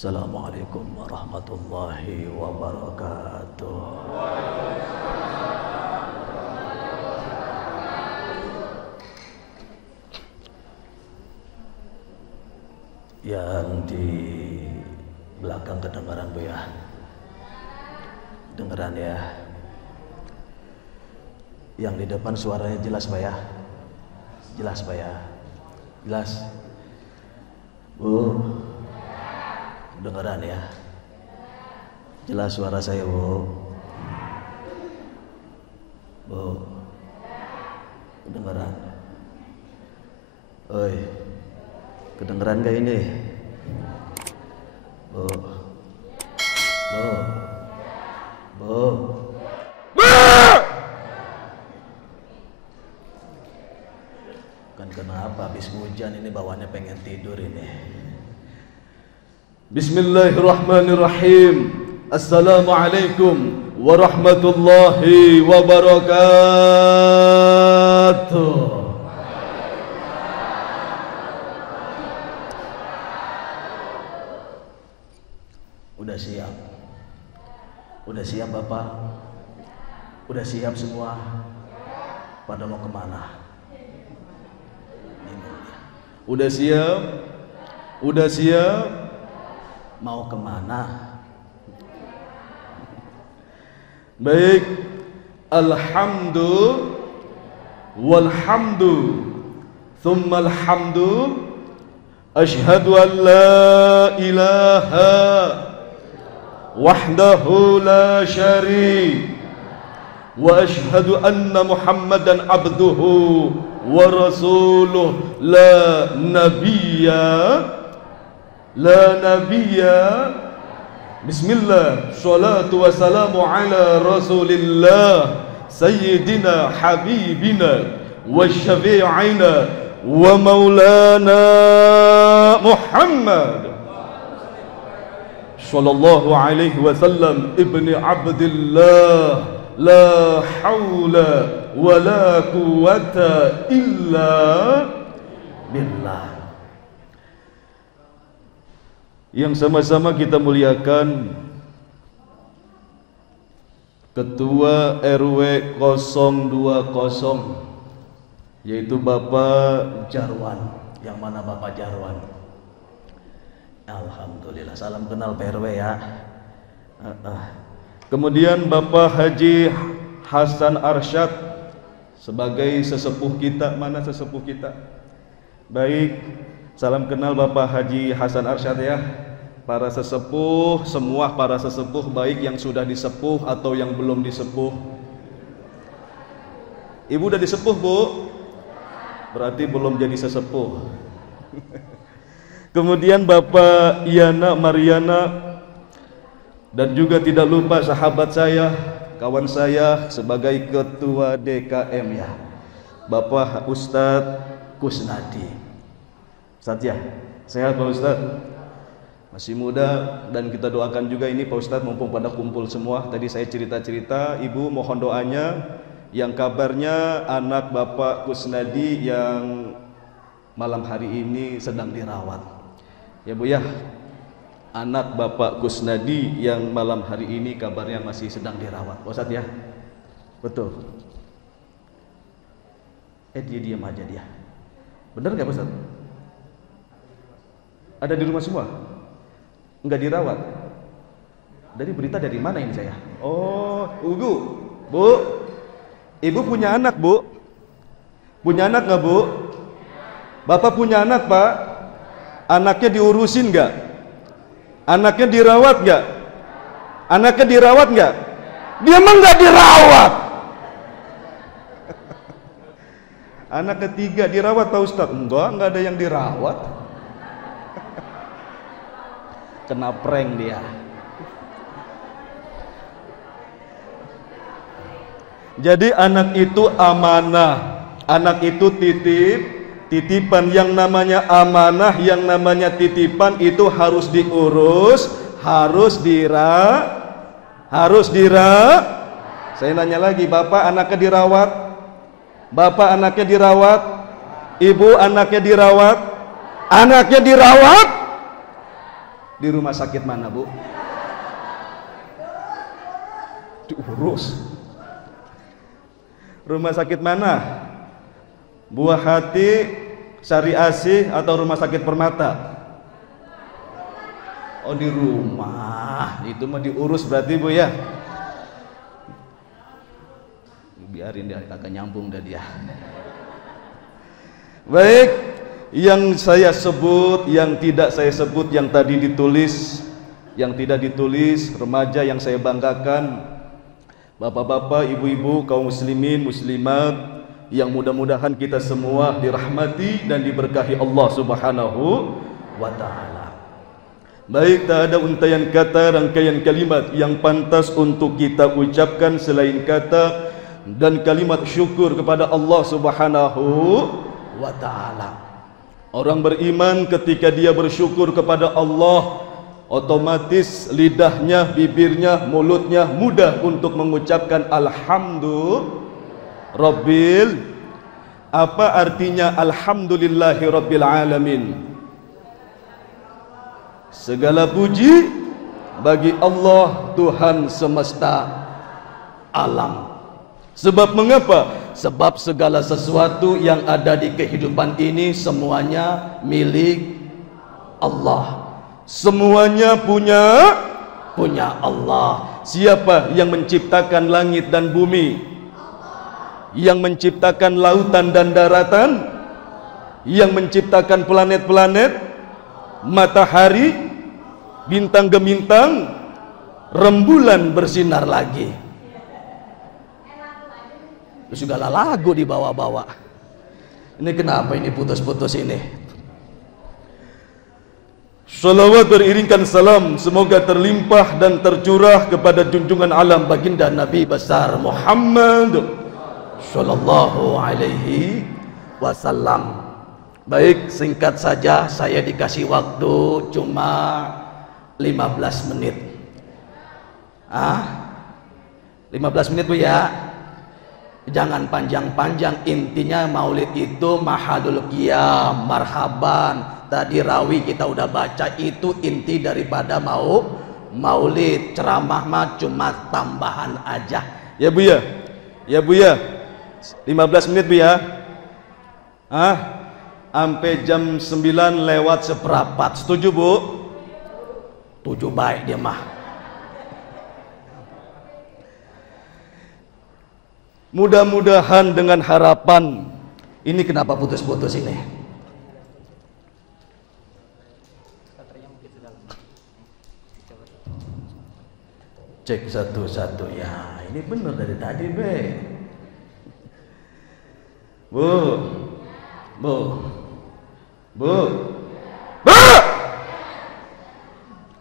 Assalamualaikum warahmatullahi wabarakatuh. Yang di belakang kedengaran Bu ya? Dengeran ya? Yang di depan suaranya jelas Pak ya? Jelas Pak ya? Jelas? Bu, dengeran ya? Jelas suara saya Bu? Bu, kedengeran? Oi, kedengeran gak ini? Bu, Bu, Bu, kan kenapa habis hujan ini bawaannya pengen tidur ini. Bismillahirrahmanirrahim. Assalamualaikum warahmatullahi wabarakatuh. Udah siap? Udah siap Bapak? Udah siap semua? Pada mau kemana? Udah siap? Udah siap? Mau kemana? Baik. Alhamdu walhamdu thumma alhamdu. Ashhadu an la ilaha wahdahu la syarika wa ashhadu anna Muhammadan abduhu wa rasuluh la nabiyya. Bismillah, salatu wassalamu ala rasulillah sayyidina habibina wa syafi'ina wa maulana Muhammad sallallahu alaihi wasallam ibni Abdillah, la hawla wa la quwwata illa billah. Yang sama-sama kita muliakan Ketua RW 020, yaitu Bapak Jarwan. Yang mana Bapak Jarwan? Alhamdulillah, salam kenal Pak RW ya. Kemudian Bapak Haji Hasan Arsyad sebagai sesepuh kita. Mana sesepuh kita? Baik, salam kenal Bapak Haji Hasan Arsyad ya. Para sesepuh, semua para sesepuh, baik yang sudah disepuh atau yang belum disepuh. Ibu udah disepuh Bu? Berarti belum jadi sesepuh. Kemudian Bapak Yana Mariana, dan juga tidak lupa sahabat saya, kawan saya sebagai Ketua DKM ya, Bapak Ustadz Kusnadi. Ustadz ya, sehat Pak Ustadz? Masih muda, dan kita doakan juga ini Pak Ustadz mumpung pada kumpul semua. Tadi saya cerita-cerita, Ibu mohon doanya. Yang kabarnya anak Bapak Kusnadi yang malam hari ini sedang dirawat. Ya Bu ya, anak Bapak Kusnadi yang malam hari ini kabarnya masih sedang dirawat. Pak Ustadz ya? Betul. Dia diam aja dia. Bener gak Pak Ustadz? Ada di rumah semua? Enggak dirawat? Dari berita dari mana ini saya? Oh, Bu, Ibu punya anak Bu? Punya anak gak Bu? Bapak punya anak Pak? Anaknya diurusin gak? Anaknya dirawat gak? Anaknya dirawat gak? Dia emang gak dirawat. Anak ketiga dirawat Pak Ustadz? Enggak ada yang dirawat. Kena prank dia. Jadi anak itu amanah, anak itu titipan. Yang namanya amanah, yang namanya titipan itu harus diurus, harus Saya nanya lagi, Bapak anaknya dirawat? Bapak anaknya dirawat? Ibu anaknya dirawat? Anaknya dirawat? Di rumah sakit mana, Bu? Diurus. Rumah sakit mana? Buah Hati, Sari Asih, atau Rumah Sakit Permata? Oh, di rumah. Itu mah diurus berarti, Bu ya. Biarin dia, kagak nyambung dah dia. Baik, yang saya sebut, yang tidak saya sebut, yang tadi ditulis, yang tidak ditulis, remaja yang saya banggakan, bapak-bapak, ibu-ibu, kaum muslimin, muslimat, yang mudah-mudahan kita semua dirahmati dan diberkahi Allah Subhanahu wa ta'ala. Baik, tak ada untaian kata, rangkaian kalimat yang pantas untuk kita ucapkan selain kata dan kalimat syukur kepada Allah Subhanahu wa ta'ala. Orang beriman ketika dia bersyukur kepada Allah, otomatis lidahnya, bibirnya, mulutnya mudah untuk mengucapkan alhamdulillah. Apa artinya alhamdulillahi rabbil alamin? Segala puji bagi Allah, Tuhan semesta alam. Sebab mengapa? Sebab segala sesuatu yang ada di kehidupan ini semuanya milik Allah. Semuanya punya Allah. Siapa yang menciptakan langit dan bumi? Yang menciptakan lautan dan daratan? Yang menciptakan planet-planet, matahari, bintang gemintang, rembulan bersinar lagi. Segala lagu dibawa-bawa. Ini kenapa ini putus-putus ini? Salawat beriringkan salam semoga terlimpah dan tercurah kepada junjungan alam baginda Nabi besar Muhammad sallallahu alaihi wasallam. Baik, singkat saja, saya dikasih waktu cuma 15 menit. 15 menit, Bu ya. Jangan panjang-panjang, intinya maulid itu mahadul qiyam, marhaban. Tadi rawi kita udah baca, itu inti daripada maulid. Ceramah mah cuma tambahan aja. Ya Bu ya? Ya Bu ya? 15 menit Bu ya? Sampai jam 9 lewat seperempat. Setuju Bu? Setuju, baik dia mah. Mudah-mudahan dengan harapan. Ini kenapa putus-putus ini? Cek satu-satu ya. Ini benar dari tadi, Be. Bu.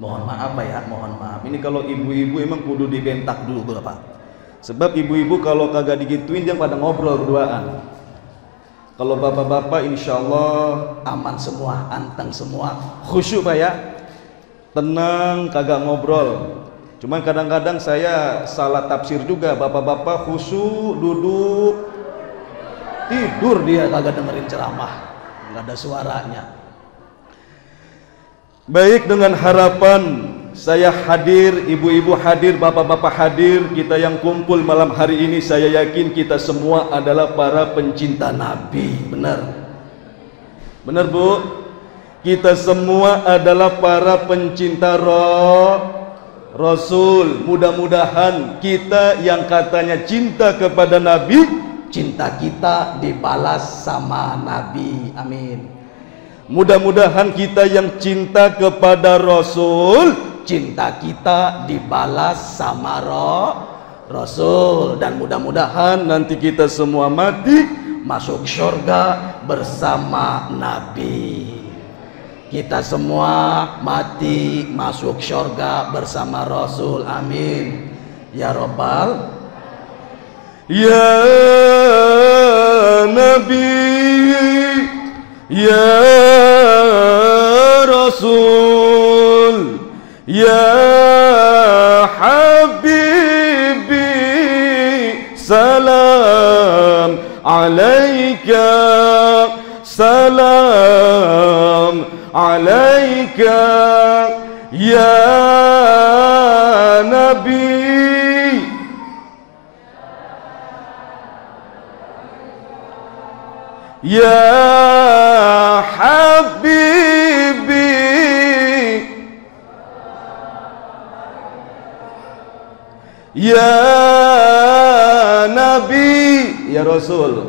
Mohon maaf ya, mohon maaf. Ini kalau ibu-ibu emang kudu dibentak dulu, Bapak. Sebab ibu-ibu kalau kagak digituin dia pada ngobrol berduaan. Kalau bapak-bapak insya Allah aman semua, anteng semua, khusyuk Pak ya, tenang, kagak ngobrol. Cuman kadang-kadang saya salah tafsir juga, bapak-bapak khusyuk duduk tidur, dia kagak dengerin ceramah, nggak ada suaranya. Baik, dengan harapan saya hadir, ibu-ibu hadir, bapak-bapak hadir, kita yang kumpul malam hari ini, saya yakin kita semua adalah para pencinta Nabi. Benar? Benar Bu? Kita semua adalah para pencinta Rasul. Mudah-mudahan kita yang katanya cinta kepada Nabi, cinta kita dibalas sama Nabi. Amin. Mudah-mudahan kita yang cinta kepada Rasul, cinta kita dibalas sama Rasul. Dan mudah-mudahan nanti kita semua mati masuk surga bersama Nabi. Kita semua mati masuk surga bersama Rasul. Amin ya Rabbal. Ya Nabi, ya Rasul, ya Habibi, salam alaika, salam alaika, Ya Habibi, Ya Nabi, Ya Rasul,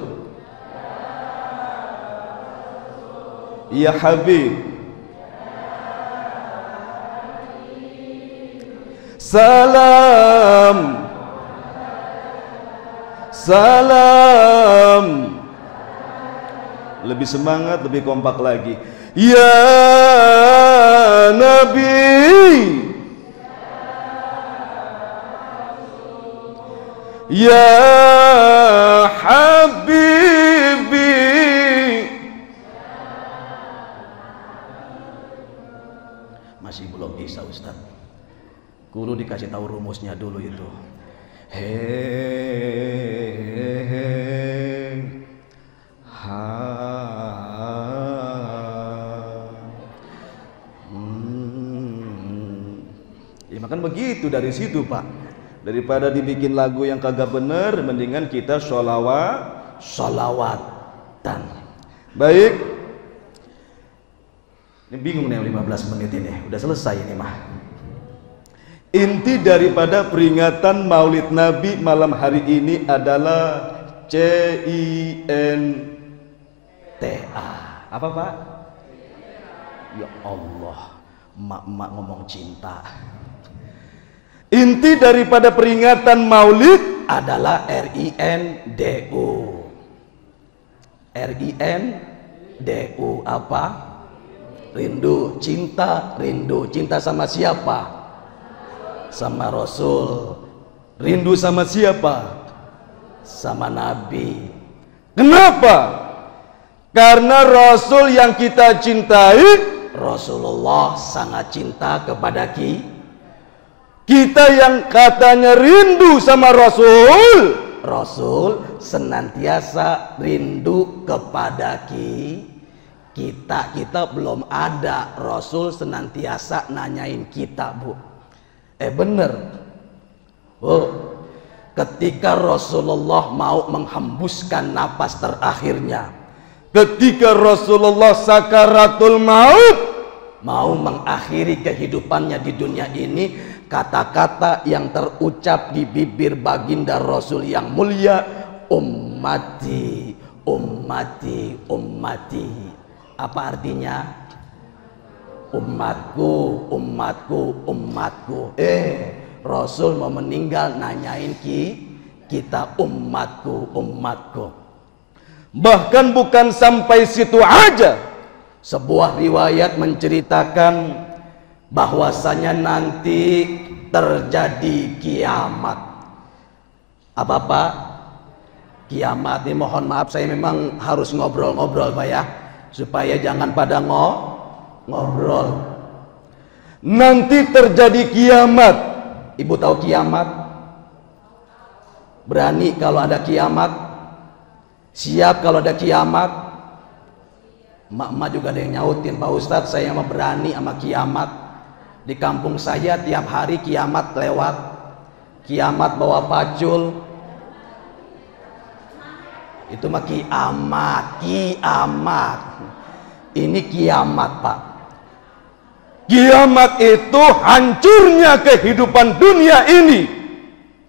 Ya Habib, salam, salam. Lebih semangat, lebih kompak lagi. Ya Nabi, Ya Habibi, masih belum bisa Ustaz. Guru dikasih tahu rumusnya dulu itu. Ya makan begitu dari situ Pak. Daripada dibikin lagu yang kagak bener, mendingan kita Sholawatan. Baik. Ini bingung nih 15 menit ini. Udah selesai ini mah. Inti daripada peringatan Maulid Nabi malam hari ini adalah CINTA. Apa Pak? Ya Allah, mak-mak ngomong cinta. Inti daripada peringatan Maulid adalah RINDU. RINDU apa? Rindu, cinta, rindu. Cinta sama siapa? Sama Rasul. Rindu sama siapa? Sama Nabi. Kenapa? Karena Rasul yang kita cintai, Rasulullah sangat cinta kepada kita yang katanya rindu sama Rasul, Rasul senantiasa rindu kepada kita. Kita belum ada Rasul senantiasa nanyain kita, Bu. Bener. Oh, ketika Rasulullah mau menghembuskan napas terakhirnya, ketika Rasulullah sakaratul maut, mau mengakhiri kehidupannya di dunia ini, kata-kata yang terucap di bibir baginda Rasul yang mulia, ummati, ummati, ummati. Apa artinya? Umatku, umatku, umatku. Rasul mau meninggal nanyain kita umatku, umatku. Bahkan bukan sampai situ aja. Sebuah riwayat menceritakan bahwasanya nanti terjadi kiamat. Apa Pak? Kiamat ini mohon maaf saya memang harus ngobrol-ngobrol Pak ya, supaya jangan pada ngobrol. Nanti terjadi kiamat. Ibu tahu kiamat? Berani kalau ada kiamat? Siap kalau ada kiamat? Mak-mak juga ada yang nyautin, Pak Ustadz saya mah berani sama kiamat. Di kampung saya tiap hari kiamat lewat. Kiamat bawa pacul. Itu mah kiamat, kiamat. Ini kiamat Pak. Kiamat itu hancurnya kehidupan dunia ini.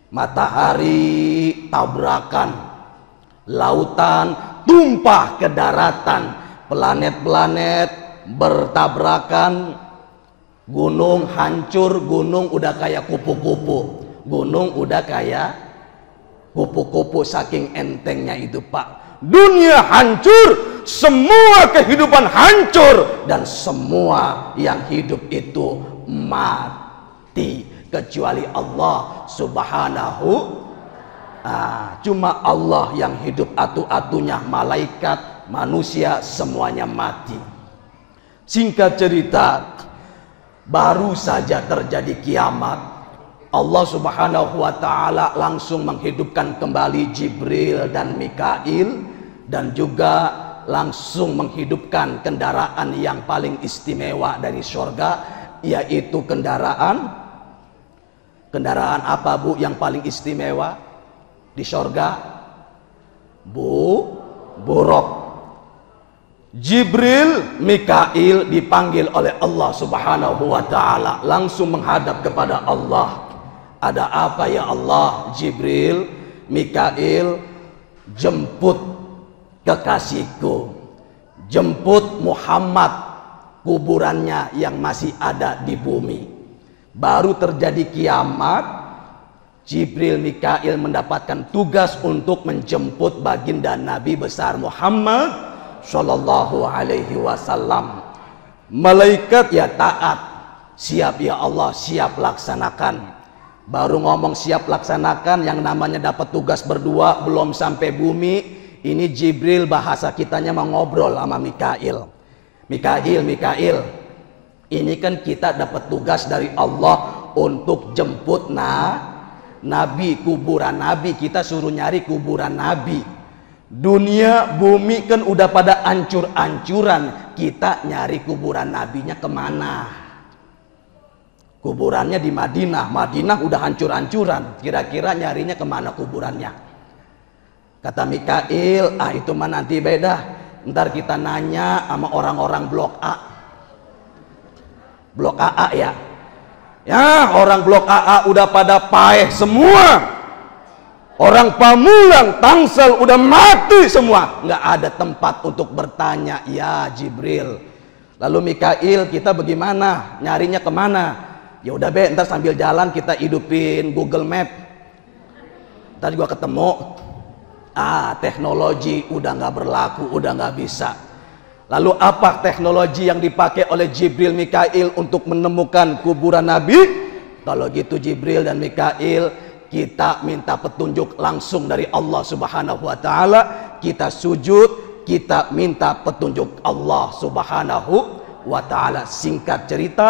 Matahari tabrakan, lautan tumpah ke daratan, planet-planet bertabrakan, gunung hancur, gunung udah kayak kupu-kupu, gunung udah kayak kupu-kupu saking entengnya itu Pak. Dunia hancur, semua kehidupan hancur, dan semua yang hidup itu mati kecuali Allah Subhanahu. Cuma Allah yang hidup, atu-atunya malaikat, manusia semuanya mati. Singkat cerita, baru saja terjadi kiamat, Allah Subhanahu wa ta'ala langsung menghidupkan kembali Jibril dan Mikail, dan juga langsung menghidupkan kendaraan yang paling istimewa dari surga, yaitu kendaraan apa Bu yang paling istimewa di surga? Buruk. Jibril, Mikail dipanggil oleh Allah Subhanahu wa ta'ala, langsung menghadap kepada Allah. Ada apa ya Allah? Jibril, Mikail, jemput kekasihku, jemput Muhammad, kuburannya yang masih ada di bumi. Baru terjadi kiamat, Jibril, Mikail mendapatkan tugas untuk menjemput baginda Nabi besar Muhammad Sallallahu alaihi wasallam. Malaikat ya taat, siap ya Allah, siap laksanakan. Baru ngomong siap laksanakan, yang namanya dapat tugas berdua belum sampai bumi, ini Jibril bahasa kitanya mau ngobrol sama Mikail. Mikail, ini kan kita dapat tugas dari Allah untuk jemput Nabi, kuburan Nabi, kita suruh nyari kuburan Nabi. Dunia, bumi kan udah pada ancur-ancuran, kita nyari kuburan nabinya kemana? Kuburannya di Madinah, Madinah udah hancur-ancuran, kira-kira nyarinya kemana kuburannya? Kata Mikail, itu mah nanti beda, ntar kita nanya sama orang-orang blok A. Blok AA ya. Ya, orang blok AA udah pada paeh semua. Orang Pamulang, Tangsel udah mati semua, nggak ada tempat untuk bertanya ya Jibril. Lalu Mikail, kita bagaimana? Nyarinya kemana? Ya udah be, ntar sambil jalan kita hidupin Google Map. Ntar juga ketemu. Teknologi udah nggak berlaku, udah nggak bisa. Lalu apa teknologi yang dipakai oleh Jibril, Mikail untuk menemukan kuburan Nabi? Kalau gitu Jibril dan Mikail, kita minta petunjuk langsung dari Allah Subhanahu wa ta'ala. Kita sujud, kita minta petunjuk Allah Subhanahu wa ta'ala. Singkat cerita,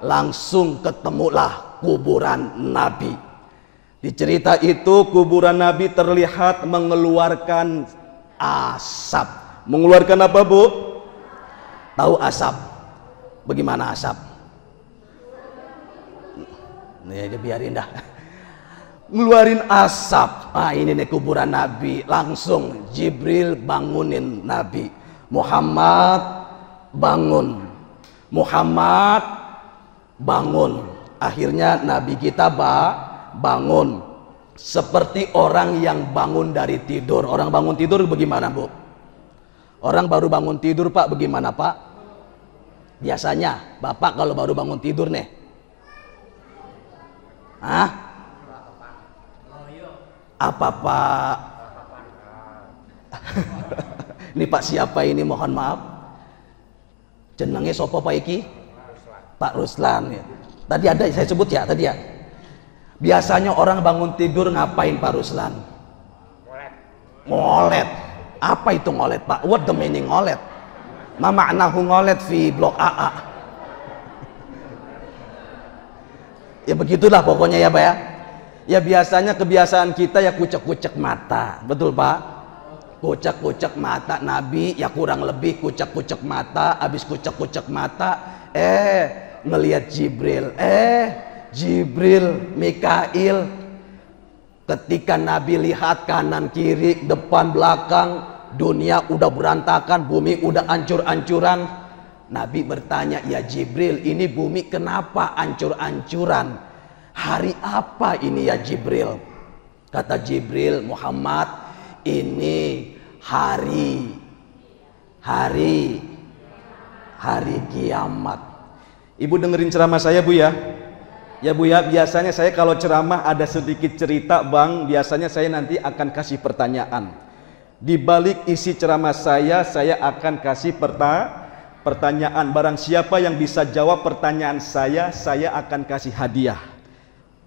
langsung ketemulah kuburan Nabi. Di cerita itu kuburan Nabi terlihat mengeluarkan asap. Mengeluarkan apa, Bu? Tahu asap? Bagaimana asap? Nih, biarin dah. Ngeluarin asap. Ini nih kuburan Nabi. Langsung Jibril bangunin Nabi. Muhammad bangun. Muhammad bangun. Akhirnya Nabi kita bangun. Seperti orang yang bangun dari tidur. Orang bangun tidur bagaimana, Bu? Orang baru bangun tidur, Pak, bagaimana, Pak? Biasanya Bapak kalau baru bangun tidur nih, apa Pak? Ini Pak siapa ini, mohon maaf? Jenenge sopo Pak iki? Pak Ruslan ya. Tadi ada saya sebut ya tadi ya. Biasanya orang bangun tidur ngapain Pak Ruslan? Ngolet. Apa itu ngolet Pak? What the meaning ngolet? Ma ma'nahu ngolet fi blok AA. Ya begitulah pokoknya ya Pak ya. Ya biasanya kebiasaan kita ya kucek-kucek mata. Betul Pak? Kucek-kucek mata. Nabi ya kurang lebih kucek-kucek mata. Habis kucek-kucek mata ngelihat Jibril. Jibril, Mikail. Ketika Nabi lihat kanan kiri, depan belakang, dunia udah berantakan, bumi udah ancur-ancuran. Nabi bertanya, ya Jibril, ini bumi kenapa ancur-ancuran? Hari apa ini ya Jibril? Kata Jibril, Muhammad, ini hari kiamat. Ibu dengerin ceramah saya Bu ya. Ya Bu ya, biasanya saya kalau ceramah ada sedikit cerita Bang, biasanya saya nanti akan kasih pertanyaan. Di balik isi ceramah saya akan kasih pertanyaan. Barang siapa yang bisa jawab pertanyaan saya akan kasih hadiah.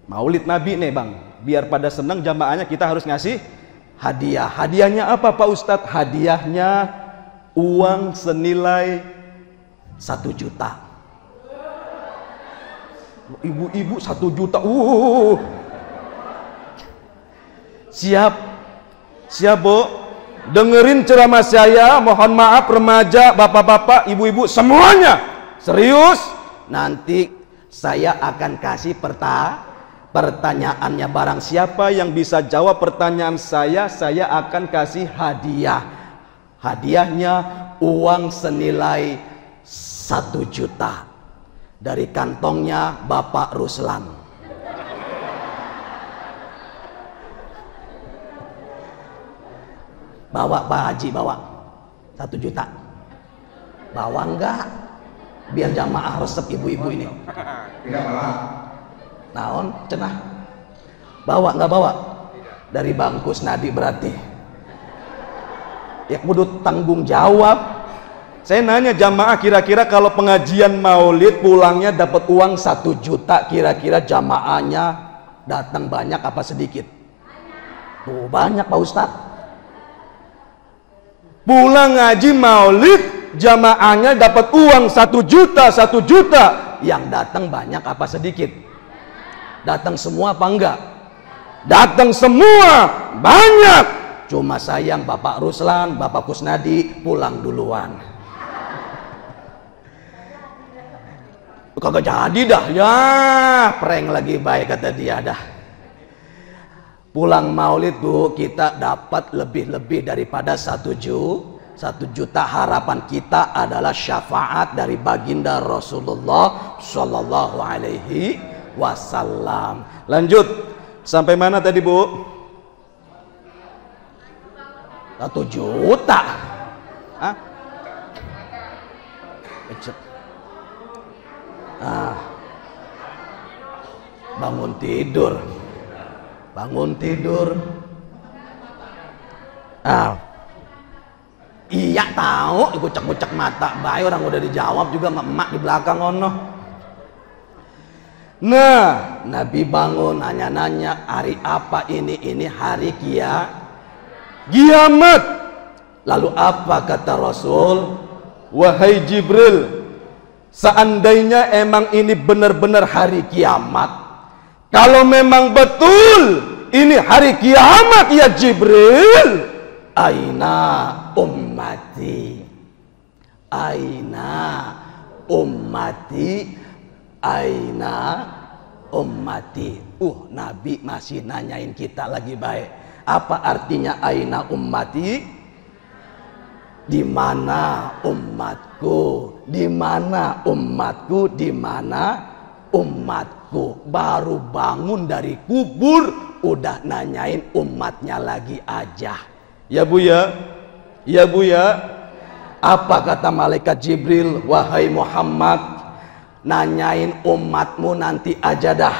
Maulid Nabi nih Bang, biar pada senang jamaahnya kita harus ngasih hadiah. Hadiahnya apa Pak Ustadz? Hadiahnya uang senilai 1 juta. Ibu-ibu 1 juta. Siap Bu? Dengerin ceramah saya, mohon maaf remaja, bapak-bapak, ibu-ibu semuanya. Serius? Nanti saya akan kasih pertanyaannya. Barang siapa yang bisa jawab pertanyaan saya akan kasih hadiah. Hadiahnya uang senilai 1 juta dari kantongnya Bapak Ruslan. Bawa Pak Haji, bawa 1 juta. Bawa enggak? Biar jamaah resep ibu-ibu ini. Tidak bawa. Naon cenah? Bawa enggak bawa? Dari Bang Kusnadi berarti. Ya kudu tanggung jawab. Saya nanya jamaah, kira-kira kalau pengajian maulid pulangnya dapat Uang 1 juta, kira-kira jamaahnya datang banyak apa sedikit? Tuh banyak Pak Ustadz. pulang ngaji maulid jamaahnya dapat uang 1 juta, 1 juta. Yang datang banyak apa sedikit? Datang semua apa enggak? Datang semua, banyak. Cuma sayang Bapak Ruslan, Bapak Kusnadi pulang duluan. Kagak jadi dah ya, prank lagi baik kata dia dah. Pulang maulid Bu, kita dapat lebih-lebih daripada 1 juta. Harapan kita adalah syafaat dari baginda Rasulullah Shallallahu Alaihi Wasallam. Lanjut, sampai mana tadi Bu? 1 juta. Hah? Bangun tidur. Iya tahu, kucek-kucek mata bayi orang udah dijawab juga emak di belakang ono. Nah, Nabi bangun nanya-nanya hari apa ini? Ini hari Kiamat. Lalu apa kata Rasul? Wahai Jibril, seandainya emang ini benar-benar hari kiamat, kalau memang betul ini hari kiamat ya Jibril, aina ummati, aina ummati, aina ummati. Nabi masih nanyain kita lagi baik. Apa artinya aina ummati? Di mana umatku? Di mana umatku? Di mana umatku? Baru bangun dari kubur udah nanyain umatnya lagi aja. Ya Bu ya, ya Bu ya. Apa kata malaikat Jibril? Wahai Muhammad, nanyain umatmu nanti aja dah.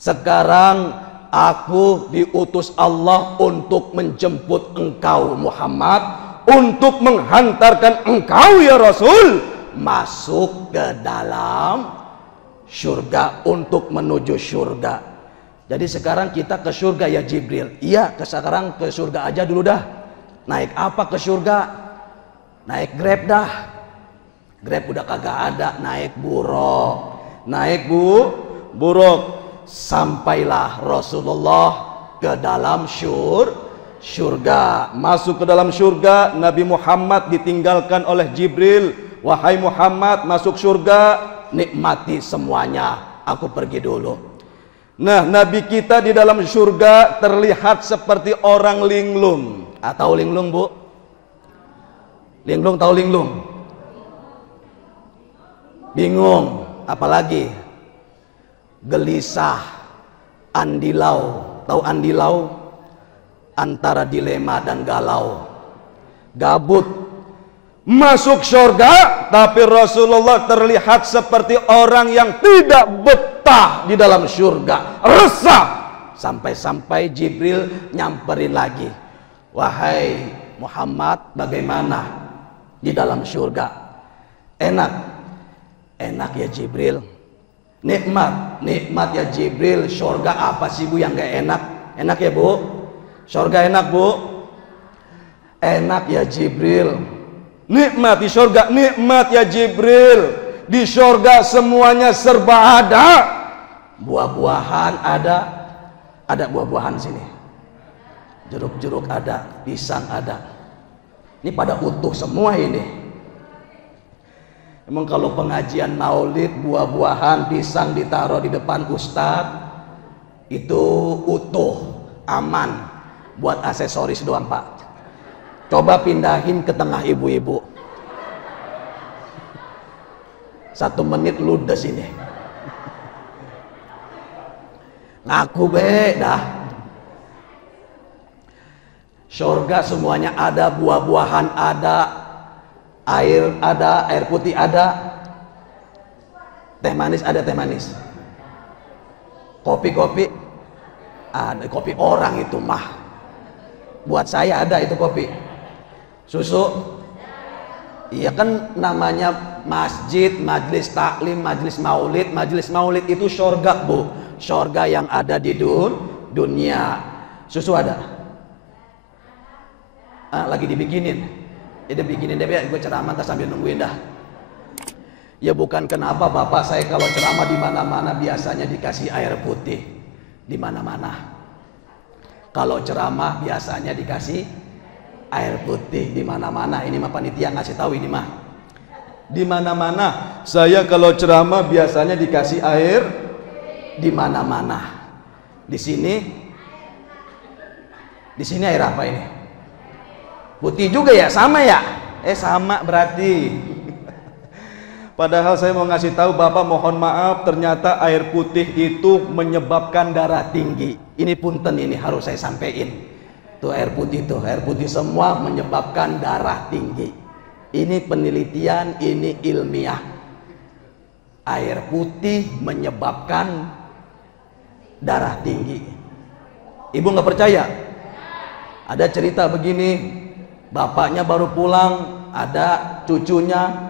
Sekarang aku diutus Allah untuk menjemput engkau Muhammad, untuk menghantarkan engkau ya Rasul masuk ke dalam surga, untuk menuju surga. Jadi sekarang kita ke surga ya Jibril. Iya, sekarang ke surga aja dulu dah. Naik apa ke surga? Naik Grab dah. Grab udah kagak ada, naik buruk. Naik buruk. Sampailah Rasulullah ke dalam surga. Masuk ke dalam surga, Nabi Muhammad ditinggalkan oleh Jibril. Wahai Muhammad, masuk surga, nikmati semuanya, aku pergi dulu. Nah, Nabi kita di dalam surga terlihat seperti orang linglung. Tahu linglung Bu? Linglung, tahu linglung? Bingung, apalagi? Gelisah, andilau. Tahu andilau? Antara dilema dan galau, gabut. Masuk surga, tapi Rasulullah terlihat seperti orang yang tidak betah di dalam surga, resah. Sampai-sampai Jibril nyamperin lagi. Wahai Muhammad, bagaimana di dalam surga? Enak ya Jibril. Nikmat ya Jibril. Surga apa sih Bu yang gak enak? Enak ya Bu? Surga enak Bu? Enak ya Jibril. Nikmat di surga, nikmat ya Jibril. Di surga semuanya serba ada. Buah-buahan ada buah-buahan sini. Jeruk-jeruk ada, pisang ada. Ini pada utuh semua ini. Emang kalau pengajian maulid buah-buahan, pisang ditaruh di depan ustadz, itu utuh, aman. Buat aksesoris doang Pak. Coba pindahin ke tengah ibu-ibu. 1 menit ludes ini. Ngaku be dah. Surga semuanya ada, buah-buahan ada, air putih ada, teh manis ada, teh manis. Kopi ada, kopi orang itu mah. Buat saya ada itu kopi. Susu, iya kan namanya masjid, majelis taklim, majelis maulid. Majelis maulid itu surga bu, surga yang ada di dunia. Susu ada. Lagi dibikinin. Jadi bikinin deh, gue ceramah sambil nungguin dah. Ya bukan kenapa bapak saya kalau ceramah di mana-mana biasanya dikasih air putih di mana-mana. Kalau ceramah biasanya dikasih air putih di mana-mana. Ini mah panitia ngasih tahu ini mah. Di mana-mana. Saya kalau ceramah biasanya dikasih air di mana-mana. Di sini air apa ini? Putih juga ya, sama ya? Sama berarti. Padahal saya mau ngasih tahu Bapak, mohon maaf, ternyata air putih itu menyebabkan darah tinggi. Ini punten, ini harus saya sampaikan. Tuh air putih semua menyebabkan darah tinggi. Ini penelitian, ini ilmiah. Air putih menyebabkan darah tinggi. Ibu nggak percaya? Ada cerita begini, bapaknya baru pulang, ada cucunya,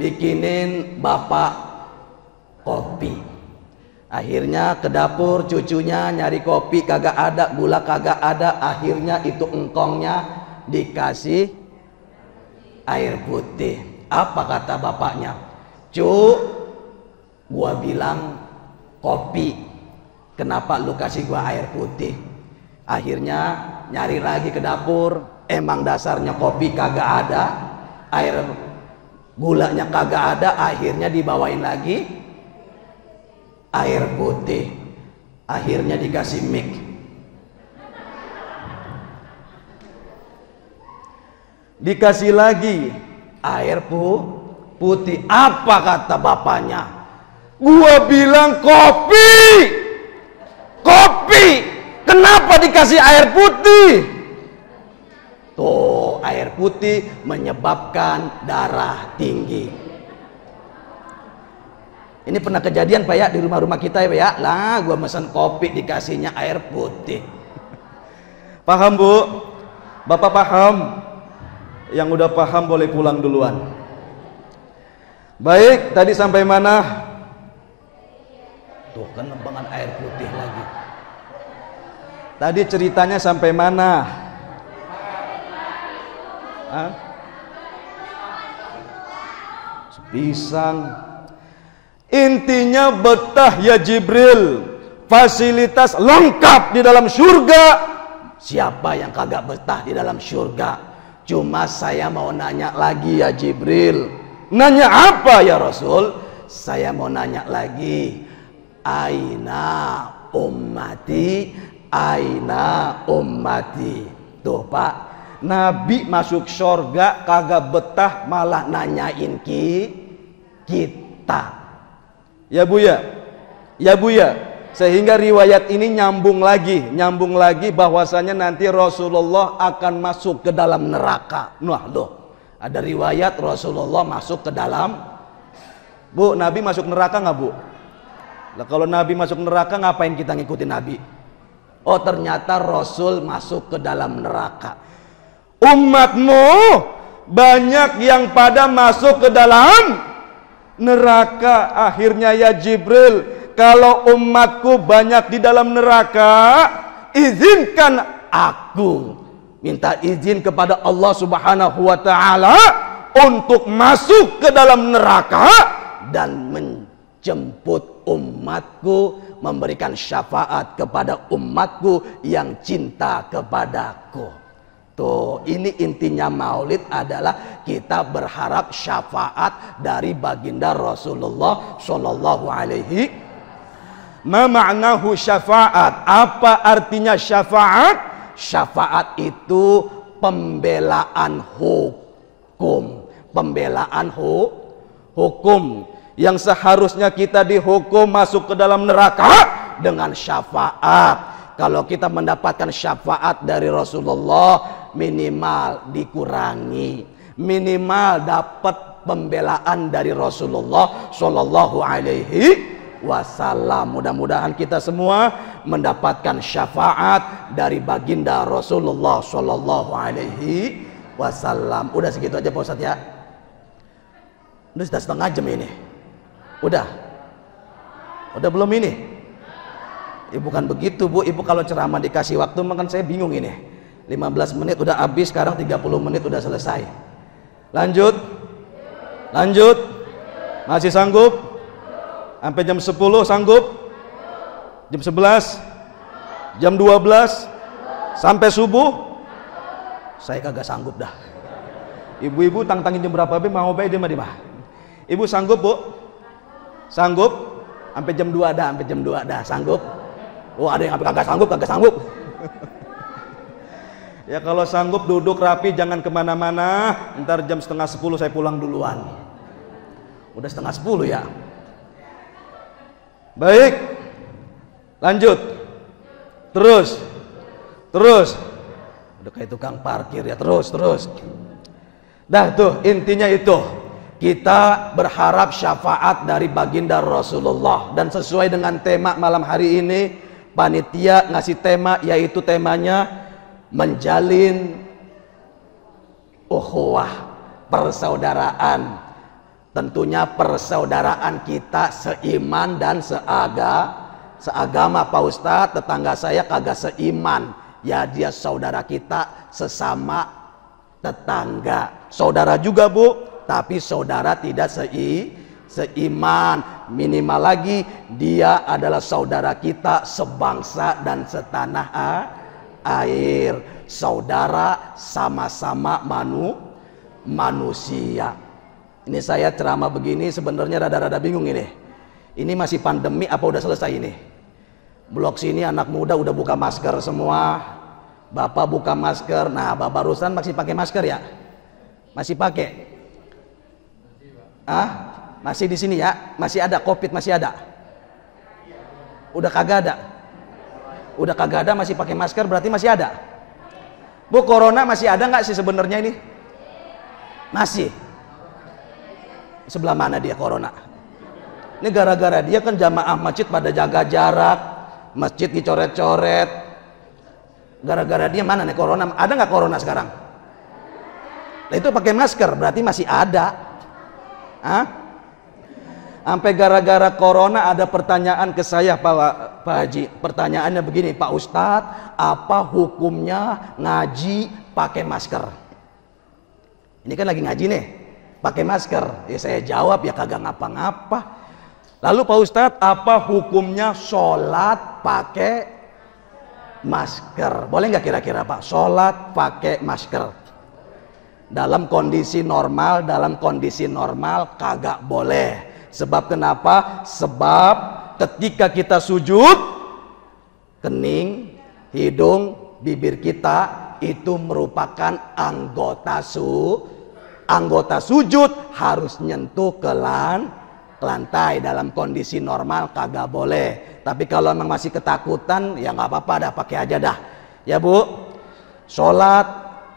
bikinin bapak kopi. Akhirnya ke dapur, cucunya nyari kopi kagak ada, gula kagak ada. Akhirnya itu engkongnya dikasih air putih. Apa kata bapaknya? Gua bilang kopi, kenapa lu kasih gua air putih? Akhirnya nyari lagi ke dapur, emang dasarnya kopi kagak ada, air gulanya kagak ada. Akhirnya dibawain lagi air putih. Akhirnya dikasih mic. Dikasih lagi air putih. Apa kata bapaknya? Gua bilang kopi. Kenapa dikasih air putih? Tuh, air putih menyebabkan darah tinggi. Ini pernah kejadian Pak ya di rumah-rumah kita ya Pak ya. Lah, gua mesen kopi dikasihnya air putih. Paham Bu? Bapak paham? Yang udah paham boleh pulang duluan. Baik, tadi sampai mana? Tuh kan lembangan air putih lagi. Tadi ceritanya sampai mana? Pisang. Intinya betah ya Jibril. Fasilitas lengkap di dalam surga. Siapa yang kagak betah di dalam surga? Cuma saya mau nanya lagi ya Jibril. Nanya apa ya Rasul? Saya mau nanya lagi. Aina ummati? Aina ummati? Tuh Pak, Nabi masuk surga kagak betah, malah nanyain kita. Ya Bu ya? Ya Bu ya? Sehingga riwayat ini nyambung lagi bahwasanya nanti Rasulullah akan masuk ke dalam neraka. Nah loh, ada riwayat Rasulullah masuk ke dalam. Bu, Nabi masuk neraka nggak Bu? Lah kalau Nabi masuk neraka ngapain kita ngikutin Nabi? Oh ternyata Rasul masuk ke dalam neraka. Umatmu banyak yang pada masuk ke dalam neraka. Akhirnya ya Jibril, kalau umatku banyak di dalam neraka, izinkan aku minta izin kepada Allah Subhanahu wa taala untuk masuk ke dalam neraka dan menjemput umatku, memberikan syafaat kepada umatku yang cinta kepadaku. Tuh, ini intinya maulid adalah kita berharap syafaat dari baginda Rasulullah sallallahu alaihi. Ma ma'nahu syafaat? Apa artinya syafaat? Syafaat itu pembelaan hukum. Pembelaan hukum yang seharusnya kita dihukum masuk ke dalam neraka dengan syafaat. Kalau kita mendapatkan syafaat dari Rasulullah, minimal dikurangi, minimal dapat pembelaan dari Rasulullah Shallallahu Alaihi Wasallam. Mudah-mudahan kita semua mendapatkan syafaat dari baginda Rasulullah Shallallahu Alaihi Wasallam. Udah segitu aja Pak Ustadz ya. Udah setengah jam ini. Udah belum ini? Bukan begitu Bu, Ibu kalau ceramah dikasih waktu makan saya bingung ini. 15 menit udah habis, sekarang 30 menit udah selesai. Lanjut. Masih sanggup? Sampai jam 10 sanggup? Jam 11? Jam 12? Sampai subuh? Saya kagak sanggup dah. Ibu-ibu tangtangin jam berapa be mau be di mah. Ibu sanggup Bu? Sanggup? Sampai jam 2 dah, sanggup? Oh ada yang kagak sanggup. Ya kalau sanggup duduk rapi, jangan kemana-mana. Ntar jam 9:30 saya pulang duluan. Udah 9:30 ya. Baik, lanjut. Terus. Udah kayak tukang parkir ya, terus. Dah tuh intinya itu. Kita berharap syafaat dari baginda Rasulullah. Dan sesuai dengan tema malam hari ini, panitia ngasih tema, yaitu temanya menjalin ukhuwah, persaudaraan. Tentunya persaudaraan kita seiman dan seagama Pak Ustadz. Tetangga saya kagak seiman, ya dia saudara kita sesama tetangga. Saudara juga Bu, tapi saudara tidak seiman. Minimal lagi dia adalah saudara kita sebangsa dan setanah air. Saudara sama-sama manusia. Ini saya ceramah begini sebenarnya rada-rada bingung ini. Ini masih pandemi apa udah selesai ini? Blok sini anak muda udah buka masker semua. Bapak buka masker. Nah, Bapak barusan masih pakai masker ya? Masih pakai? Masih di sini ya? Masih ada Covid, masih ada? Udah kagak ada, masih pakai masker berarti masih ada. Bu, corona masih ada nggak sih sebenarnya ini? Masih. Sebelah mana dia corona? Ini gara-gara dia kan jamaah masjid pada jaga jarak, masjid dicoret-coret. Gara-gara dia mana nih corona? Ada nggak corona sekarang? Nah, itu pakai masker berarti masih ada. Sampai gara-gara corona ada pertanyaan ke saya Pak Haji. Pertanyaannya begini, Pak Ustadz, apa hukumnya ngaji pakai masker? Ini kan lagi ngaji nih, pakai masker. Ya saya jawab ya kagak ngapa-ngapa. Lalu Pak Ustadz, apa hukumnya sholat pakai masker? Boleh nggak kira-kira Pak? Sholat pakai masker. Dalam kondisi normal kagak boleh. Sebab kenapa? Sebab ketika kita sujud, kening, hidung, bibir kita itu merupakan anggota sujud, harus nyentuh ke lantai. Dalam kondisi normal kagak boleh. Tapi kalau memang masih ketakutan ya nggak apa-apa, dah pakai aja dah. Ya Bu, sholat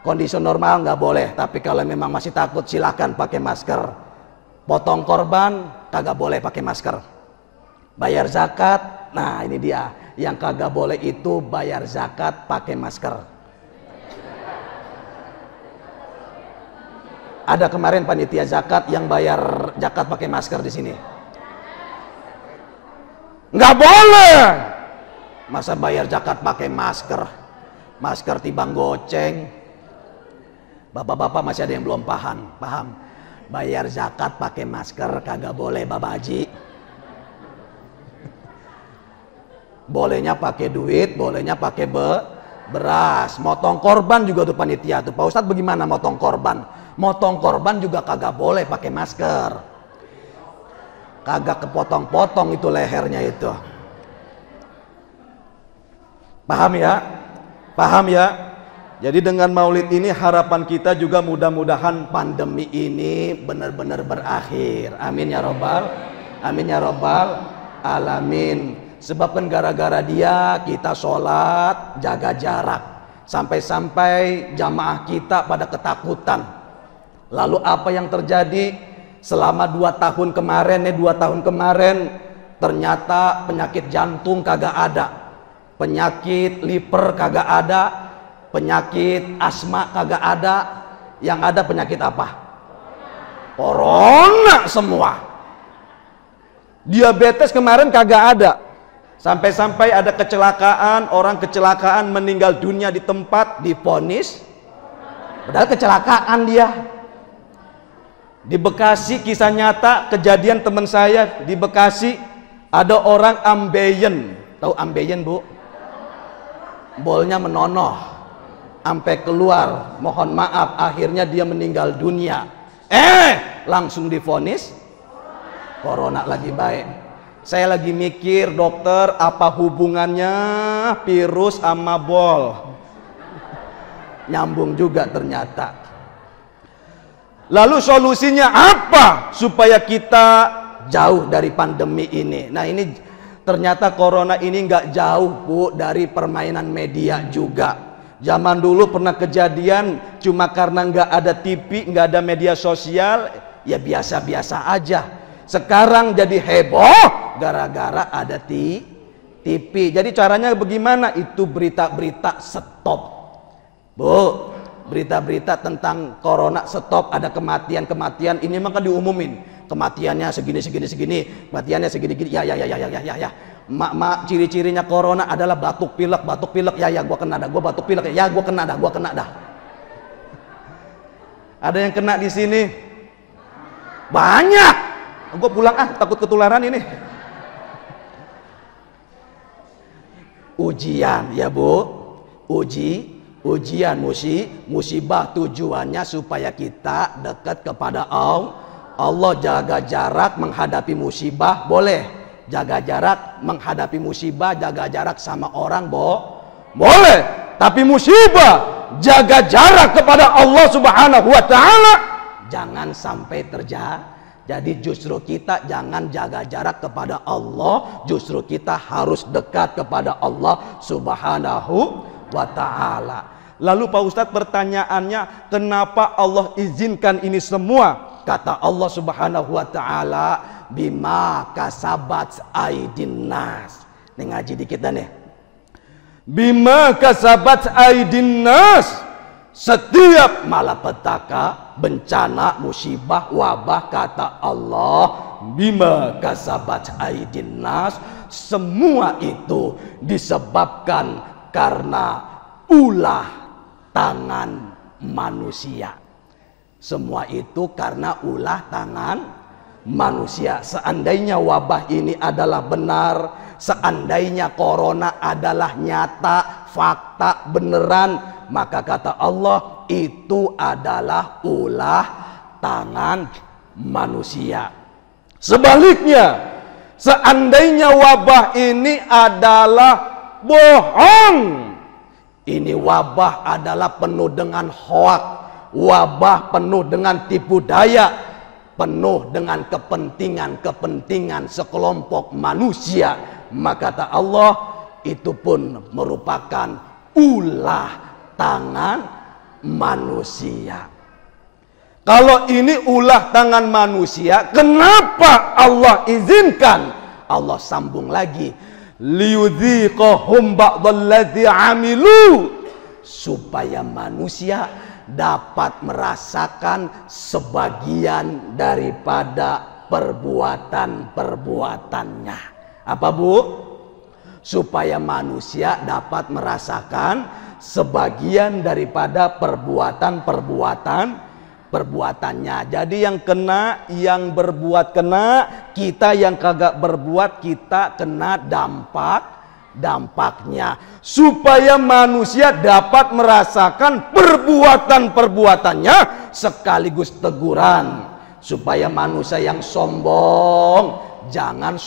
kondisi normal nggak boleh. Tapi kalau memang masih takut silahkan pakai masker. Potong korban kagak boleh pakai masker. Bayar zakat, nah ini dia yang kagak boleh itu bayar zakat pakai masker. Ada kemarin panitia zakat yang bayar zakat pakai masker di sini. Nggak boleh. Masa bayar zakat pakai masker? Masker tibang goceng. Bapak-bapak masih ada yang belum paham. Bayar zakat pakai masker kagak boleh Bapak Haji. Bolehnya pakai duit, bolehnya pakai beras. Motong korban juga tuh panitia tuh. Pak Ustadz bagaimana motong korban? Motong korban juga kagak boleh pakai masker. Kagak kepotong-potong itu lehernya itu. Paham ya? Jadi dengan maulid ini harapan kita juga mudah-mudahan pandemi ini benar-benar berakhir. Amin ya robbal alamin. Sebab kan gara-gara dia kita sholat jaga jarak, sampai-sampai jamaah kita pada ketakutan. Lalu apa yang terjadi selama 2 tahun kemarin? Ternyata penyakit jantung kagak ada, penyakit liver kagak ada, penyakit asma kagak ada. Yang ada penyakit apa? Corona semua. Diabetes kemarin kagak ada. Sampai-sampai ada kecelakaan, orang kecelakaan meninggal dunia di tempat, divonis padahal kecelakaan dia. Di Bekasi kisah nyata, kejadian teman saya di Bekasi, ada orang ambeien. Tahu ambeien, Bu? Bolnya menonoh sampai keluar, mohon maaf, akhirnya dia meninggal dunia. Langsung divonis corona lagi baik. Saya lagi mikir, dokter, apa hubungannya virus sama bol? Nyambung juga ternyata. Lalu solusinya apa supaya kita jauh dari pandemi ini? Nah, ini ternyata corona ini nggak jauh, Bu, dari permainan media juga. Zaman dulu pernah kejadian, cuma karena nggak ada TV, nggak ada media sosial, ya biasa-biasa aja. Sekarang jadi heboh gara-gara ada TV. Jadi caranya bagaimana? Itu berita-berita stop, Bu. Berita-berita tentang corona stop, ada kematian. Ini maka diumumin. Kematiannya segini, kematiannya segini. Ya. Mak ciri-cirinya corona adalah batuk pilek. Ya, gua kena dah. Gua batuk pilek. Ya, gua kena dah. Ada yang kena di sini? Banyak. Gue pulang takut ketularan ini. Ujian ya, Bu. Ujian musibah tujuannya supaya kita dekat kepada Allah. Jaga jarak menghadapi musibah boleh. Jaga jarak menghadapi musibah, jaga jarak sama orang boleh. Tapi musibah jaga jarak kepada Allah Subhanahu wa taala jangan sampai terjadi. Jadi justru kita jangan jaga jarak kepada Allah, justru kita harus dekat kepada Allah Subhanahu wa ta'ala. Lalu Pak Ustadz pertanyaannya, kenapa Allah izinkan ini semua? Kata Allah Subhanahu wa ta'ala, bima kasabat aidin nas. Nih ngaji dikit dah nih. Bima kasabat aidin nas. Setiap malapetaka, bencana, musibah, wabah, kata Allah, bima kasabat aidin nas, semua itu disebabkan karena ulah tangan manusia. Semua itu karena ulah tangan manusia. Seandainya wabah ini adalah benar, seandainya corona adalah nyata, fakta, beneran, maka kata Allah itu adalah ulah tangan manusia. Sebaliknya, seandainya wabah ini adalah bohong, ini wabah adalah penuh dengan hoak, wabah penuh dengan tipu daya, penuh dengan kepentingan sekelompok manusia, maka kata Allah itu pun merupakan ulah tangan manusia. Kalau ini ulah tangan manusia, kenapa Allah izinkan? Allah sambung lagi, liyudhiqahum ba'dalladzi amilu, supaya manusia dapat merasakan sebagian daripada perbuatan-perbuatannya. Apa, Bu? Supaya manusia dapat merasakan sebagian daripada perbuatannya. Jadi yang kena, yang berbuat kena, kita yang kagak berbuat kita kena dampaknya. Supaya manusia dapat merasakan perbuatan-perbuatannya sekaligus teguran. Supaya manusia yang sombong jangan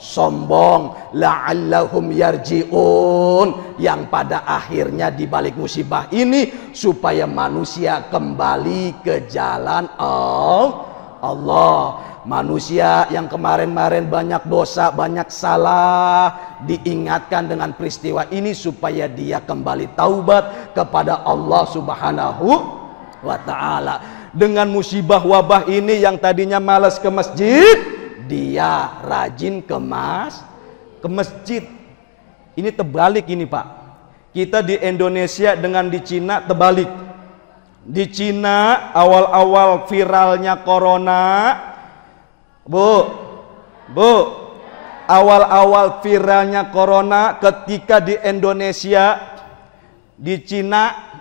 sombong, la'allahum yarji'un, yang pada akhirnya di balik musibah ini supaya manusia kembali ke jalan Allah. Manusia yang kemarin-kemarin banyak dosa, banyak salah, diingatkan dengan peristiwa ini supaya dia kembali taubat kepada Allah Subhanahu wa ta'ala. Dengan musibah wabah ini, yang tadinya malas ke masjid, dia rajin ke masjid. Ini terbalik ini Pak. Kita di Indonesia dengan di Cina terbalik. Di Cina awal-awal viralnya corona, Bu, awal-awal viralnya corona, ketika di Indonesia, di Cina,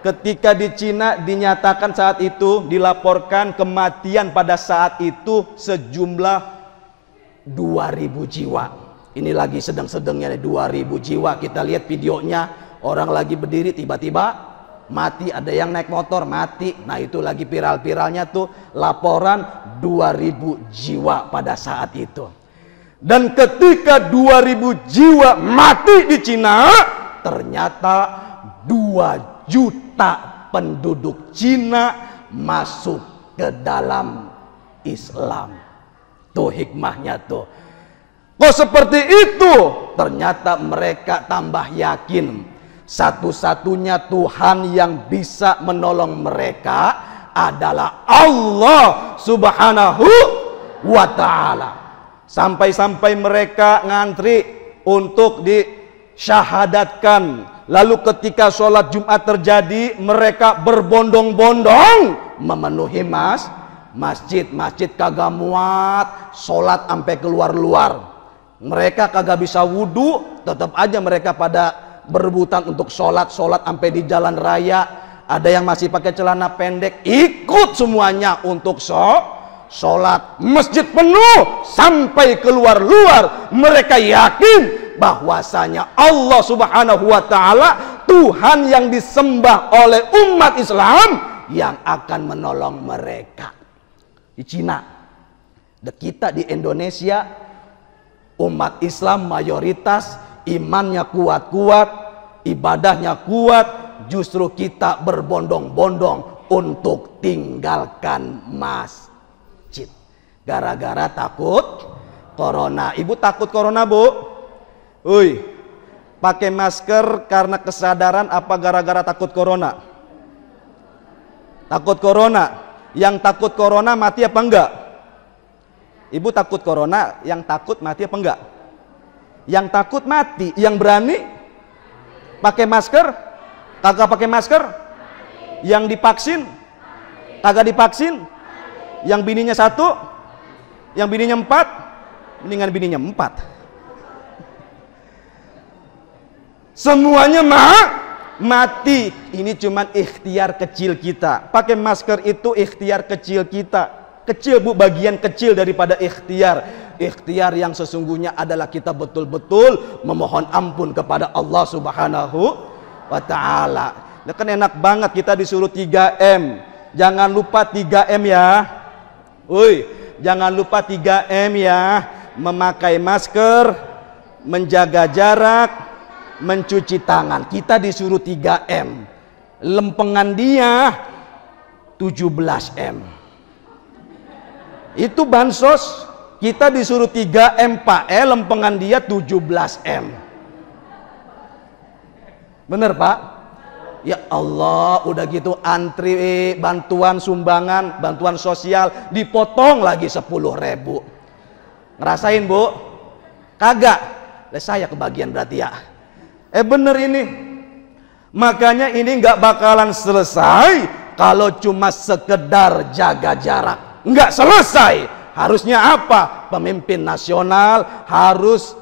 ketika di Cina dinyatakan saat itu, dilaporkan kematian pada saat itu sejumlah 2.000 jiwa. Ini lagi sedang-sedangnya 2.000 jiwa. Kita lihat videonya, orang lagi berdiri tiba-tiba mati, ada yang naik motor mati. Nah itu lagi viral-viralnya tuh laporan 2.000 jiwa pada saat itu. Dan ketika 2.000 jiwa mati di Cina, ternyata 2 juta penduduk Cina masuk ke dalam Islam. Tuh hikmahnya tuh. Kok seperti itu? Ternyata mereka tambah yakin satu-satunya Tuhan yang bisa menolong mereka adalah Allah Subhanahu wa ta'ala. Sampai-sampai mereka ngantri untuk disyahadatkan. Lalu ketika sholat Jumat terjadi, mereka berbondong-bondong memenuhi masjid kagak muat, sholat sampai keluar-luar. Mereka kagak bisa wudhu, tetap aja mereka pada berebutan untuk sholat sampai di jalan raya. Ada yang masih pakai celana pendek, ikut semuanya untuk sholat. Masjid penuh sampai keluar-luar. Mereka yakin bahwasanya Allah Subhanahu wa ta'ala Tuhan yang disembah oleh umat Islam yang akan menolong mereka. Di Cina, kita di Indonesia, umat Islam mayoritas, imannya kuat-kuat, ibadahnya kuat, justru kita berbondong-bondong untuk tinggalkan masjid gara-gara takut corona. Ibu takut corona, Bu? Pakai masker karena kesadaran apa gara-gara takut corona? Takut corona. Yang takut corona mati apa enggak? Ibu takut corona, yang takut mati apa enggak? Yang takut mati, yang berani pakai masker, kagak pakai masker, yang divaksin, kagak divaksin, yang bininya 1, yang bininya 4, mendingan bininya 4. Semuanya mati. Ini cuman ikhtiar kecil kita. Pakai masker itu ikhtiar kecil kita. Kecil Bu, bagian kecil daripada ikhtiar. Ikhtiar yang sesungguhnya adalah kita betul-betul memohon ampun kepada Allah Subhanahu wa ta'ala. Nah, kan enak banget kita disuruh 3M. Jangan lupa 3M ya. Jangan lupa 3M ya. Memakai masker, menjaga jarak, mencuci tangan. Kita disuruh 3M. Lempengan dia 17M. Itu bansos. Kita disuruh 3M Pak, lempengan dia 17M. Bener Pak? Ya Allah, udah gitu antri bantuan sumbangan, bantuan sosial dipotong lagi 10.000. Ngerasain Bu? Kagak. Saya kebagian berarti ya. Bener ini. Makanya ini nggak bakalan selesai kalau cuma sekedar jaga jarak. Nggak selesai. Harusnya apa? Pemimpin nasional harus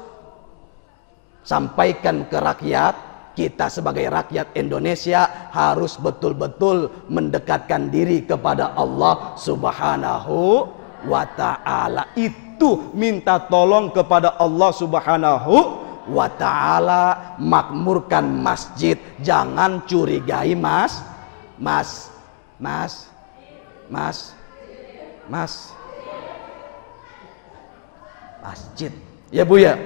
sampaikan ke rakyat. Kita sebagai rakyat Indonesia harus betul-betul mendekatkan diri kepada Allah Subhanahu wa ta'ala. Itu minta tolong kepada Allah Subhanahu wa ta'ala. Makmurkan masjid. Jangan curigai mas. masjid. Ya Bu ya.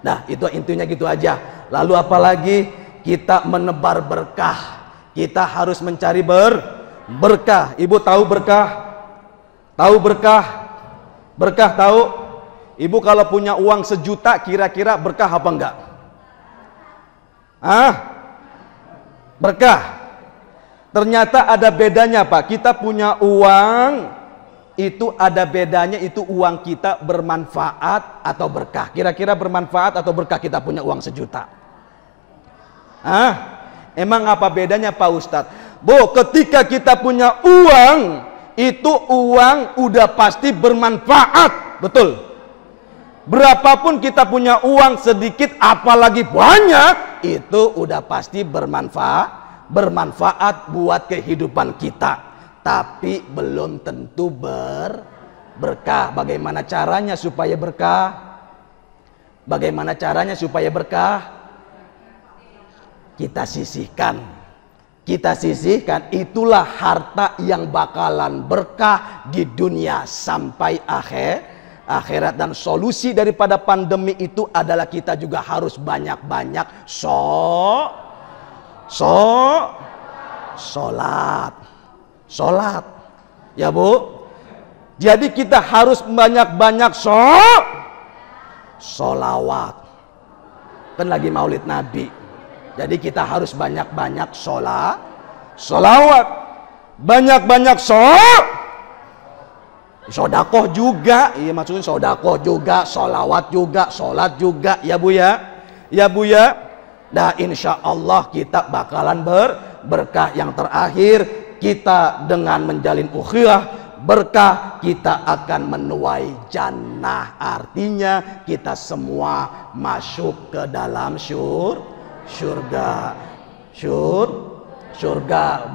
Nah, itu intinya gitu aja. Lalu apalagi kita menebar berkah. Kita harus mencari berkah. Ibu tahu berkah? Tahu berkah? Berkah tahu? Ibu kalau punya uang 1 juta kira-kira berkah apa enggak? Berkah. Ternyata ada bedanya Pak. Kita punya uang, itu ada bedanya, itu uang kita bermanfaat atau berkah. Kira-kira bermanfaat atau berkah kita punya uang 1 juta? Emang apa bedanya Pak Ustadz? Bu, ketika kita punya uang, itu uang udah pasti bermanfaat. Betul. Berapapun kita punya uang sedikit apalagi banyak, itu udah pasti bermanfaat buat kehidupan kita. Tapi belum tentu berkah. Bagaimana caranya supaya berkah? Bagaimana caranya supaya berkah? Kita sisihkan. Kita sisihkan, itulah harta yang bakalan berkah di dunia sampai akhirat. Dan solusi daripada pandemi itu adalah kita juga harus banyak-banyak sholat. Ya Bu. Jadi kita harus banyak-banyak sholawat. Kan lagi Maulid Nabi. Jadi kita harus banyak-banyak sholawat. Banyak-banyak sodakoh juga. Iya maksudnya sodakoh juga, sholawat juga, sholat juga. Ya Bu ya. Ya Bu ya. Nah insya Allah kita bakalan berkah. Yang terakhir, kita dengan menjalin ukhuwah berkah, kita akan menuai jannah. Artinya kita semua masuk ke dalam surga.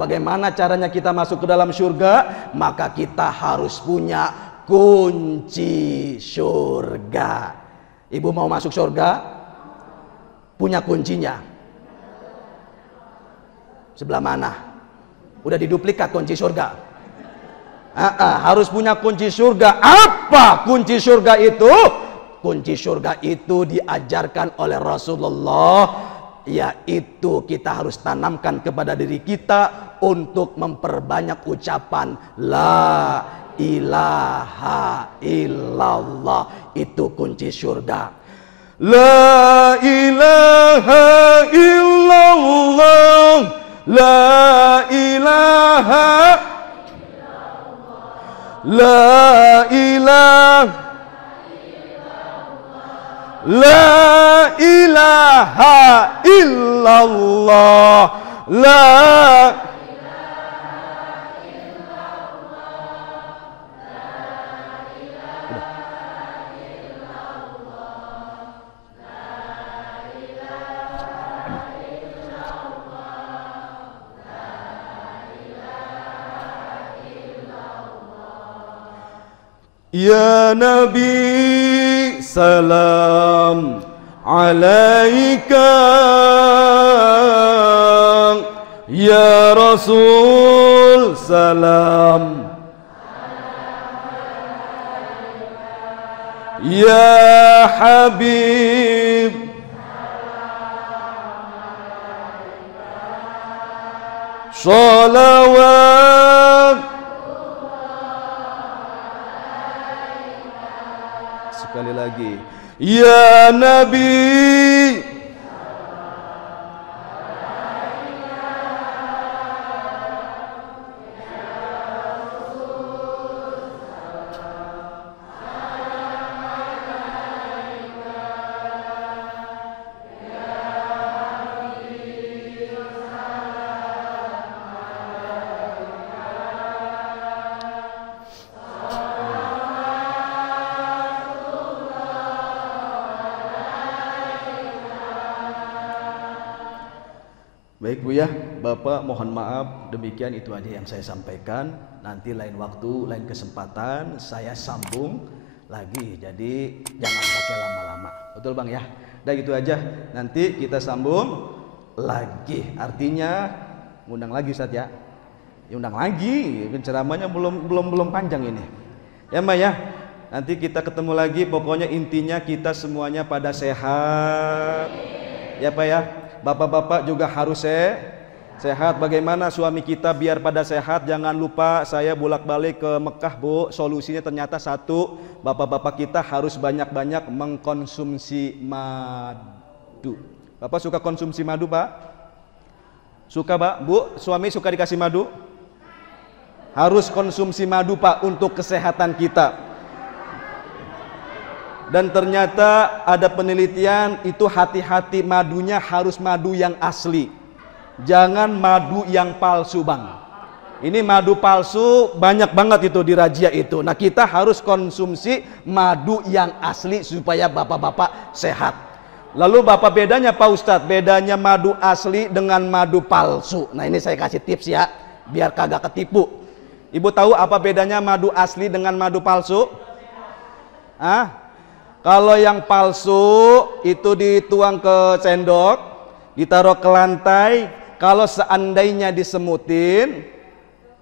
Bagaimana caranya kita masuk ke dalam surga? Maka kita harus punya kunci surga. Ibu mau masuk surga? Punya kuncinya. Sebelah mana? Udah diduplikat kunci surga. Harus punya kunci surga. Apa kunci surga itu? Kunci surga itu diajarkan oleh Rasulullah, yaitu kita harus tanamkan kepada diri kita untuk memperbanyak ucapan la ilaha illallah. Itu kunci surga. La ilaha illallah, la ilaha, la ilaha, la ilaha illallah, la Ya Nabi salam alaika, Ya Rasul salam, Ya Habib salawat. Sekali lagi, Ya Nabi Baik Bu ya, Bapak mohon maaf, demikian itu aja yang saya sampaikan. Nanti lain waktu, lain kesempatan saya sambung lagi. Jadi jangan pakai lama-lama. Betul Bang ya? Udah gitu aja. Nanti kita sambung lagi. Artinya ngundang lagi Ustaz ya. Ya undang lagi. Ceramahnya belum panjang ini. Ya Mbak ya. Nanti kita ketemu lagi, pokoknya intinya kita semuanya pada sehat. Ya Pak ya, bapak-bapak juga harus sehat. Bagaimana suami kita biar pada sehat? Jangan lupa saya bolak-balik ke Mekah Bu, solusinya ternyata satu, bapak-bapak kita harus banyak-banyak mengkonsumsi madu. Bapak suka konsumsi madu Pak? Suka Pak? Bu, suami suka dikasih madu? Harus konsumsi madu Pak untuk kesehatan kita. Dan ternyata ada penelitian itu hati-hati, madunya harus madu yang asli. Jangan madu yang palsu Bang. Ini madu palsu banyak banget itu di razia itu. Nah kita harus konsumsi madu yang asli supaya bapak-bapak sehat. Lalu bapak bedanya Pak Ustadz, bedanya madu asli dengan madu palsu. Nah ini saya kasih tips ya, biar kagak ketipu. Ibu tahu apa bedanya madu asli dengan madu palsu? Kalau yang palsu itu dituang ke sendok, ditaruh ke lantai, kalau seandainya disemutin,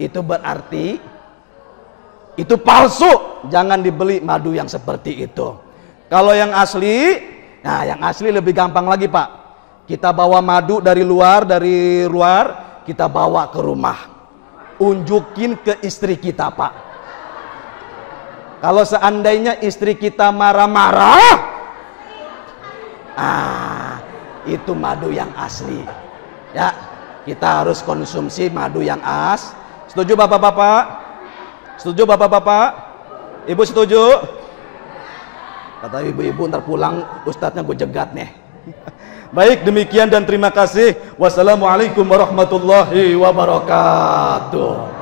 itu berarti itu palsu. Jangan dibeli madu yang seperti itu. Kalau yang asli, nah yang asli lebih gampang lagi Pak. Kita bawa madu dari luar, kita bawa ke rumah. Unjukin ke istri kita Pak. Kalau seandainya istri kita marah-marah, itu madu yang asli. Ya, kita harus konsumsi madu yang Setuju bapak-bapak? Setuju bapak-bapak? Ibu setuju? Kata ibu-ibu ntar pulang ustadznya gue jegat nih. Baik, demikian dan terima kasih. Wassalamualaikum warahmatullahi wabarakatuh.